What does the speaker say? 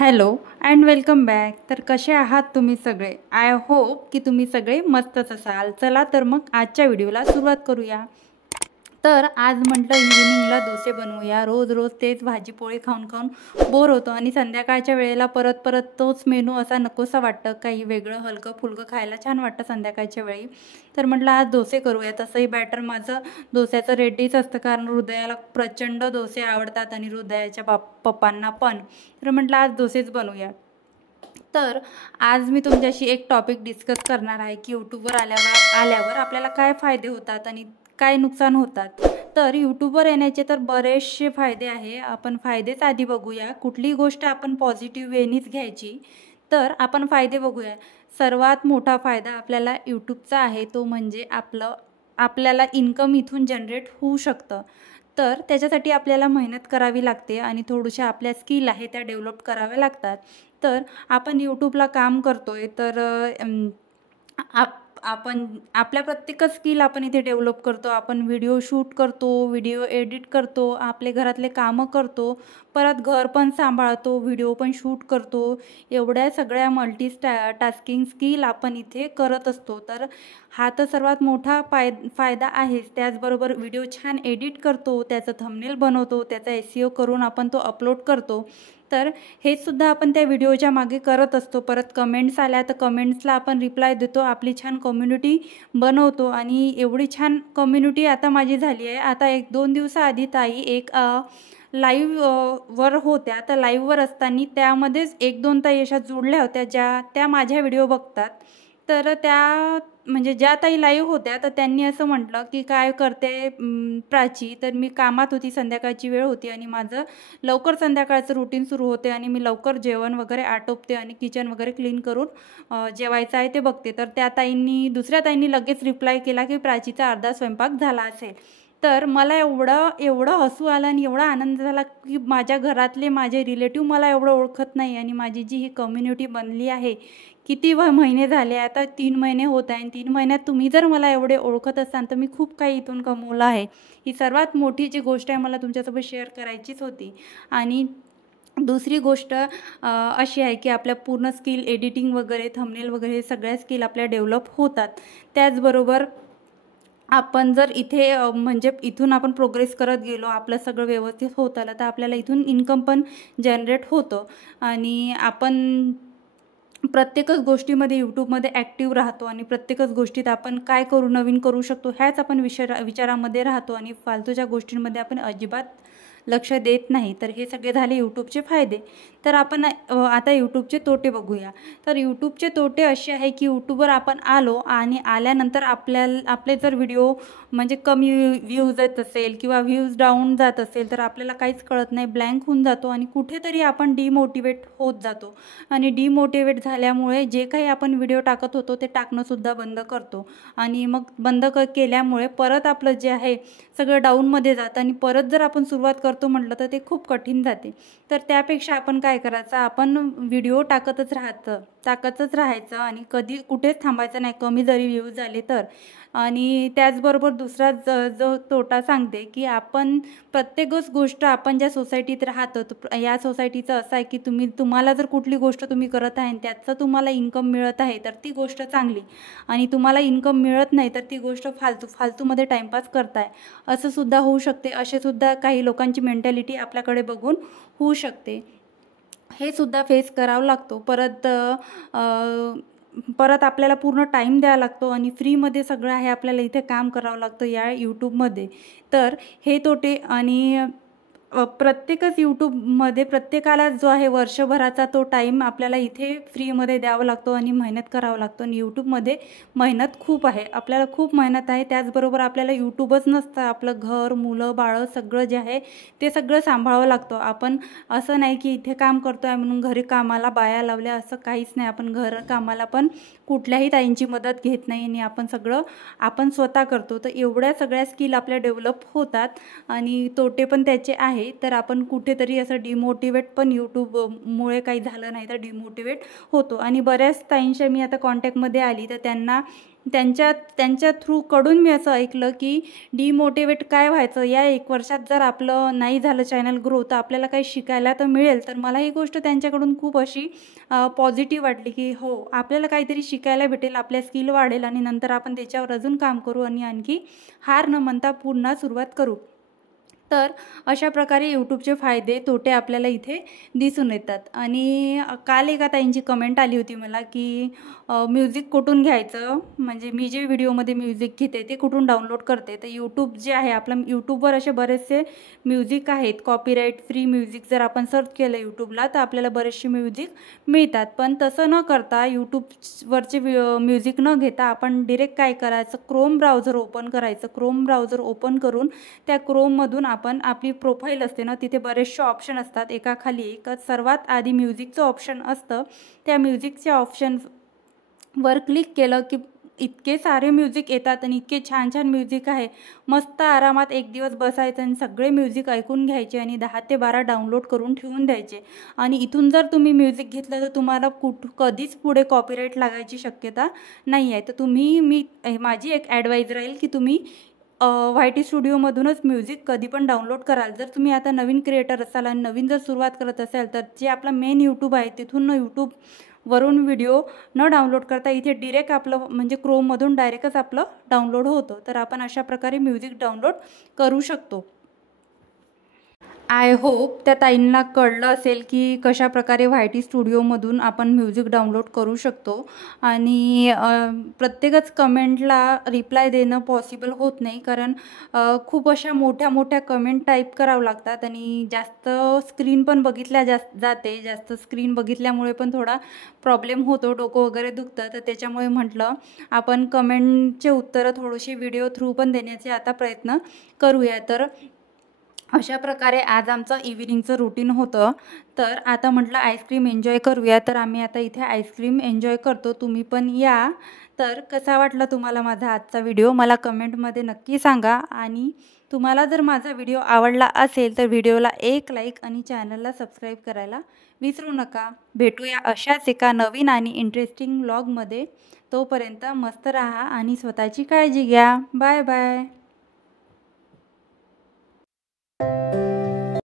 Hello and welcome back. तर कसे आहात तुम्ही सगळे? आय होप की तुम्ही सगळे मस्तच असाल. चला तर मग आजच्या व्हिडिओला सुरुवात करूया. तर आज म्हटलं इव्हिनिंगला डोसे बनवूया. रोज रोज तेच भाजीपोळी खाऊन खाऊन बोर होतो आणि संध्याकाळच्या वेळेला परत परत तोच मेनू असा नकोसा वाटतं. काही वेगळं हलकं फुलकं खायला छान वाटतं संध्याकाळच्या वेळी. तर म्हटलं आज डोसे करूया. तसंही बॅटर माझं डोस्याचं रेडीच असतं, कारण हृदयाला प्रचंड डोसे आवडतात आणि हृदयाच्या पप्पांना पण. तर म्हटलं आज डोसेच बनवूया. तर आज मी तुमच्याशी एक टॉपिक डिस्कस करणार आहे की यूट्यूबवर आल्यावर आपल्याला काय फायदे होतात आणि काय नुकसान होतात. तर यूट्यूबवर येण्याचे तर बरेचसे फायदे आहे. आपण फायदेच आधी बघूया. कुठली गोष्ट आपण पॉझिटिव्ह वेनीच घ्यायची. तर आपण फायदे बघूया. सर्वात मोठा फायदा आपल्याला यूट्यूबचा आहे, तो म्हणजे आपल्याला इन्कम इथून जनरेट होऊ शकतं. तर त्याच्यासाठी आपल्याला मेहनत करावी लागते आणि थोड्याशा आपल्या स्किल आहे त्या डेव्हलप कराव्या लागतात. तर आपण यूट्यूबला काम करतोय तर आपण आपल्या प्रत्येक स्किल आपण इथे डेव्हलप करतो. आपण व्हिडिओ शूट करतो, व्हिडिओ एडिट करतो, आपले घरातले कामं करतो, परत घर पण सांभाळतो, व्हिडिओ पण शूट करतो. एवढ्या सगळ्या टास्किंग स्किल आपण इथे करत असतो. तर हा तर सर्वात मोठा फायदा आहेच. त्याचबरोबर व्हिडिओ छान एडिट करतो, त्याचं थंबनेल बनवतो, त्याचा SEO करून आपण तो अपलोड करतो. तर हे सुद्धा आपण त्या व्हिडिओच्या मागे करत असतो. परत कमेंट्स आल्या तर कमेंट्सला आपण रिप्लाय देतो, आपली छान कम्युनिटी बनवतो. आणि एवढी छान कम्युनिटी आता माझी झाली आहे. आता 1-2 दिवसाआधी ताई एक लाईव्हवर होत्या. तर लाईव्हवर असताना त्यामध्येच 1-2 ताई अशा जोडल्या होत्या, त्या माझ्या व्हिडिओ बघतात. तर त्या म्हणजे ज्या ताई लाईव्ह होत्या तर त्यांनी असं म्हटलं की काय करते प्राची. तर मी कामात होती, संध्याकाळची वेळ होती आणि माझं लवकर संध्याकाळचं रुटीन सुरू होते आणि मी लवकर जेवण वगैरे आटोपते आणि किचन वगैरे क्लीन करून जेवायचं आहे ते बघते. तर त्या दुसऱ्या ताईंनी लगेच रिप्लाय केला की प्राचीचा अर्धा स्वयंपाक झाला असेल. तर मला एवढं हसू आलं आणि एवढा आनंद झाला की माझ्या घरातले माझे रिलेटिव्ह मला एवढं ओळखत नाही आणि माझी जी ही कम्युनिटी बनली आहे, किती महिने झाले, आता 3 महिने होत आहे आणि 3 महिन्यात तुम्ही जर मला एवढे ओळखत असाल तर मी खूप काही इथून कमवलं आहे. ही सर्वात मोठी जी गोष्ट आहे मला तुमच्यासोबत शेअर करायचीच होती. आणि दुसरी गोष्ट अशी आहे की आपल्या पूर्ण स्किल एडिटिंग वगैरे, थंबनेल वगैरे सगळ्या स्किल आपल्या डेव्हलप होतात. त्याचबरोबर आपण जर इथे म्हणजे इथून आपण प्रोग्रेस करत गेलो, आपलं सगळं व्यवस्थित होत आलं, तर आपल्याला इथून इन्कम पण जनरेट होतं आणि आपण प्रत्येकच गोष्टीमध्ये यूट्यूबमध्ये ॲक्टिव्ह राहतो आणि प्रत्येकच गोष्टीत आपण काय नवीन करू शकतो ह्याच आपण विचारामध्ये राहतो आणि फालतूच्या गोष्टींमध्ये आपण अजिबात लक्ष देत नाही. तर हे सगळे झाले यूट्यूबचे फायदे. तर आपण आता यूट्यूबचे तोटे बघूया. तर यूट्यूबचे तोटे असे आहे की यूट्यूबवर आपण आलो आणि आल्यानंतर आपले जर व्हिडिओ म्हणजे कमी व्ह्यूज येत असेल किंवा व्ह्यूज डाऊन जात असेल तर आपल्याला काहीच कळत नाही, ब्लँक होऊन जातो आणि कुठेतरी आपण डिमोटिवेट होत जातो. आणि डिमोटिवेट झाल्यामुळे जे काही आपण व्हिडिओ टाकत होतो ते टाकणंसुद्धा बंद करतो आणि मग बंद केल्यामुळे परत आपलं जे आहे सगळं डाऊनमध्ये जातं आणि परत जर आपण सुरुवात करतो म्हटलं तर ते खूप कठीण जाते. तर त्यापेक्षा आपण काय करायचं, आपण व्हिडिओ टाकतच राहायचं आणि कधी कुठेच थांबायचं नाही, कमी जरी व्ह्यूज झाले तर. आणि त्याचबरोबर दुसरा जो तोटा सांगते की आपण प्रत्येकच गोष्ट आपण ज्या सोसायटीत राहतो या सोसायटीचं असं आहे की तुम्हाला जर कुठली गोष्ट तुम्ही करत आहे आणि त्याचं तुम्हाला इन्कम मिळत आहे तर ती गोष्ट चांगली, आणि तुम्हाला इन्कम मिळत नाही तर ती गोष्ट फालतूमध्ये टाईमपास करताय असं सुद्धा होऊ शकते. असे सुद्धा काही लोकांची मेंटॅलिटी आपल्याकडे बघून होऊ शकते. हे सुद्धा फेस करावं लागतो. परत आपल्याला पूर्ण टाईम द्यावा लागतो आणि फ्रीमध्ये सगळं आहे आपल्याला इथे काम करावं लागतं या यूट्यूबमध्ये. तर हे तोटे. आणि प्रत्येकच यूट्यूबमध्ये प्रत्येकाला जो आहे वर्षभराचा तो टाईम आपल्याला इथे फ्रीमध्ये द्यावा लागतो आणि मेहनत करावं लागतो. आणि यूट्यूबमध्ये मेहनत खूप आहे, आपल्याला खूप मेहनत आहे. त्याचबरोबर आपल्याला यूट्यूबच नसतं, आपलं घर, मुलं बाळं सगळं जे आहे ते सगळं सांभाळावं लागतं. आपण असं नाही की इथे काम करतो आहे म्हणून घरी कामाला बाया लावल्या, असं काहीच नाही. आपण कामाला पण कुठल्याही ताईंची मदत घेत नाही आणि आपण स्वतः करतो. तर एवढ्या सगळ्या स्किल आपल्या डेव्हलप होतात आणि तोटे पण त्याचे आहेत. आहे, तर आपण कुठेतरी असं डिमोटिवेट पण यूट्यूबमुळे काही झालं नाही तर डिमोटिवेट होतो. आणि बऱ्याच ताईंच्या मी आता कॉन्टॅक्टमध्ये आली तर त्यांच्या थ्रूकडून मी असं ऐकलं की डिमोटिवेट काय व्हायचं, या 1 वर्षात जर आपलं नाही झालं चॅनल ग्रो तर आपल्याला काही शिकायला तर मिळेल. तर मला ही गोष्ट त्यांच्याकडून खूप अशी पॉझिटिव्ह वाटली की हो, आपल्याला काहीतरी शिकायला भेटेल, आपल्या स्किल वाढेल आणि नंतर आपण त्याच्यावर अजून काम करू आणि आणखी हार न म्हणता पुन्हा सुरुवात करू. तर अशा प्रकारे यूट्यूबचे फायदे तोटे आपल्याला इथे दिसून येतात. आणि काल एका ताईंची कमेंट आली होती मला की म्युझिक कुठून घ्यायचं, म्हणजे मी जे व्हिडिओमध्ये म्युझिक घेते ते कुठून डाउनलोड करते. तर यूट्यूब जे आहे आपलं, यूट्यूबवर असे बरेचसे म्युझिक आहेत, कॉपीराईट फ्री म्युझिक. जर आपण सर्च केलं यूट्यूबला तर आपल्याला बरेचसे म्युझिक मिळतात. पण तसं न करता यूट्यूबवरचे म्युझिक न घेता आपण डिरेक्ट काय करायचं, क्रोम ब्राउझर ओपन करायचं. क्रोम ब्राउझर ओपन करून त्या क्रोममधून आपण आपली प्रोफाईल असते ना, तिथे बरेचसे ऑप्शन असतात, एकाखाली एक. सर्वात आधी म्युझिकचं ऑप्शन असतं. त्या म्युझिकच्या ऑप्शनवर क्लिक केलं की इतके सारे म्युझिक येतात आणि इतके छान छान म्युझिक आहे. मस्त आरामात एक दिवस बसायचं आणि सगळे म्युझिक ऐकून घ्यायचे आणि 10 ते 12 डाउनलोड करून ठेवून द्यायचे. आणि इथून जर तुम्ही म्युझिक घेतलं तर तुम्हाला कधीच पुढे कॉपीराईट लागायची शक्यता नाही आहे. तर माझी एक ॲडवाईज राहील की तुम्ही YT स्टुडिओमधूनच म्युझिक कधी पण डाउनलोड कराल. जर तुम्ही आता नवीन क्रिएटर असाल आणि नवीन जर सुरुवात करत असाल तर जे आपला मेन यूट्यूब आहे तिथून यूट्यूबवरून व्हिडिओ न डाउनलोड करता इथे डिरेक्ट आपलं म्हणजे क्रोममधून डायरेक्टच आपलं डाउनलोड होतं. तर आपण अशा प्रकारे म्युझिक डाउनलोड करू शकतो. आय होप त्या ताईंना कळलं असेल की कशाप्रकारे YT स्टुडिओमधून आपण म्युझिक डाउनलोड करू शकतो. आणि प्रत्येकच कमेंटला रिप्लाय देणं पॉसिबल होत नाही, कारण खूप अशा मोठ्या मोठ्या कमेंट टाईप करावं लागतात आणि जास्त स्क्रीन पण जाते. जास्त स्क्रीन बघितल्यामुळे पण थोडा प्रॉब्लेम होतो, डोकं वगैरे दुखतं. तर त्याच्यामुळे म्हटलं आपण कमेंटचे उत्तरं थोडीशी व्हिडिओ थ्रू पण देण्याचे आता प्रयत्न करूया. तर अशा प्रकारे आज आमचं इव्हिनिंगचं रुटीन होतं. तर आता म्हटलं आईस्क्रीम एन्जॉय करूया. तर आम्ही आता इथे आईस्क्रीम एन्जॉय करतो, तुम्ही पण या. तर कसा वाटला तुम्हाला माझा आजचा व्हिडिओ मला कमेंटमध्ये नक्की सांगा. आणि तुम्हाला जर माझा व्हिडिओ आवडला असेल तर व्हिडिओला एक लाईक आणि चॅनलला सबस्क्राईब करायला विसरू नका. भेटूया अशाच एका नवीन आणि इंटरेस्टिंग व्लॉगमध्ये. तोपर्यंत मस्त राहा आणि स्वतःची काळजी घ्या. Bye bye.